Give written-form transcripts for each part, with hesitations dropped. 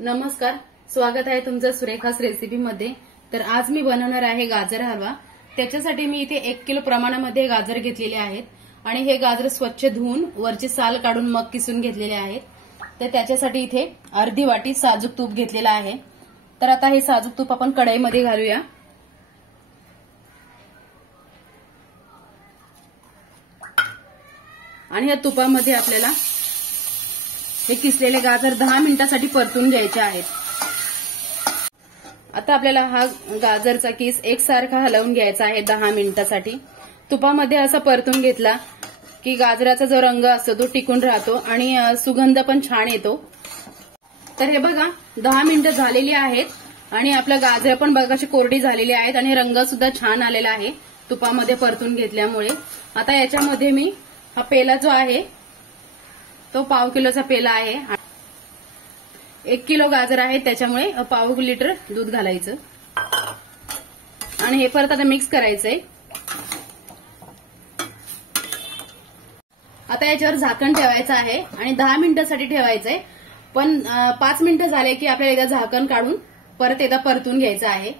नमस्कार, स्वागत आहे तुमचं सुरेखास रेसिपी मध्ये। तर आज मी बनवणार आहे गाजर हलवा। त्याच्यासाठी मी इथे 1 किलो प्रमाणामध्ये गाजर घेतलेले आहेत आणि हे गाजर स्वच्छ धुवून वरची साल काढून मग किसून घेतलेले आहेत। तर त्याच्यासाठी इथे अर्धी वाटी साजूक तूप घेतलेला आहे। तर आता हे साजूक तूप आपण कढईमध्ये घालूया आणि या तुपामध्ये आपल्याला हे किसलेले गाजर 10 मिनिटांसाठी परतून घ्यायचे आहेत। आता आपल्याला हा गाजरचा किस एकसारखा हलवून घ्यायचा आहे 10 मिनिटांसाठी। तुपामध्ये असा परतून घेतला की गाजराचा जो रंग असतो तो टिकून राहतो आणि सुगंध पण छान येतो। तर हे बघा 10 मिनिटं झालेली आहेत आणि आपलं गाजर पण बघा अशी कोरडी झालेली आहेत आणि रंग सुद्धा छान आलेला आहे तुपामध्ये परतून घेतल्यामुळे। आता याच्यामध्ये मी हा पेला जो आहे तो पाव किलोचा पेला आहे। 1 किलो गाजर आहे त्याच्यामुळे पाव लिटर दूध घालायचं आणि हे परत आता मिक्स करायचंय। आता याच्यावर झाकण ठेवायचं आहे आणि 10 मिनिटांसाठी ठेवायचंय। पण 5 मिनिटं झाले की आपल्याला एकदा झाकण काढून परत एकदा परतून घ्यायचं आहे।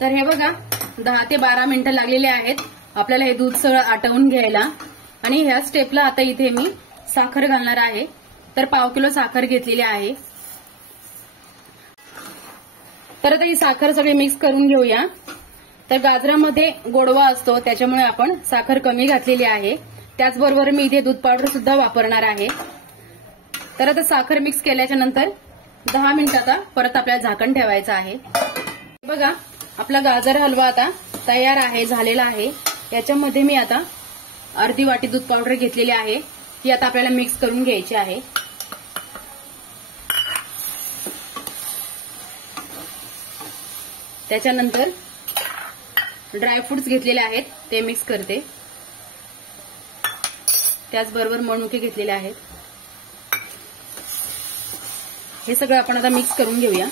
तर हे बघा 10 ते 12 मिनिटं लागलेले आहेत आपल्याला हे दूध सगळं आटवून घ्यायला। आणि ह्या स्टेपला आता इथे मी साखर घालणार आहे। तर पाव किलो साखर घेतलेली आहे। तर आता ही साखर सगळी मिक्स करून घेऊया। तर गाजरामध्ये गोडवा असतो त्याच्यामुळे आपण साखर कमी घातलेली आहे। त्याचबरोबर मी इथे दूध पावडर सुद्धा वापरणार आहे। तर आता साखर मिक्स केल्याच्या नंतर 10 मिनिटाचा परत आपल्याला झाकण ठेवायचं आहे। बघा आपला गाजर हलवा आता तयार आहे, झालेला आहे। याच्यामध्ये मी आता अर्धी वाटी दूध पावडर घेतलेली आहे, ही आता आपल्याला मिक्स करून घ्यायची आहे। त्याच्यानंतर ड्रायफ्रुट्स घेतलेले आहेत ते मिक्स करते। त्याचबरोबर मनुके घेतलेले आहेत। हे सगळं आपण आता मिक्स करून घेऊया।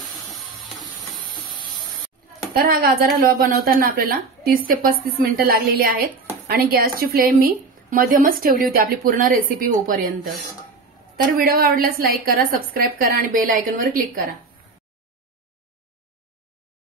तर हा गाजर हलवा बनवताना आपल्याला 30 ते 35 मिनिटं लागलेली आहेत आणि गॅसची फ्लेम मी मध्यमच ठेवली होती आपली पूर्ण रेसिपी होईपर्यंत। तर व्हिडिओ आवडल्यास लाईक करा, सबस्क्राईब करा आणि बेल आयकॉनवर क्लिक करा।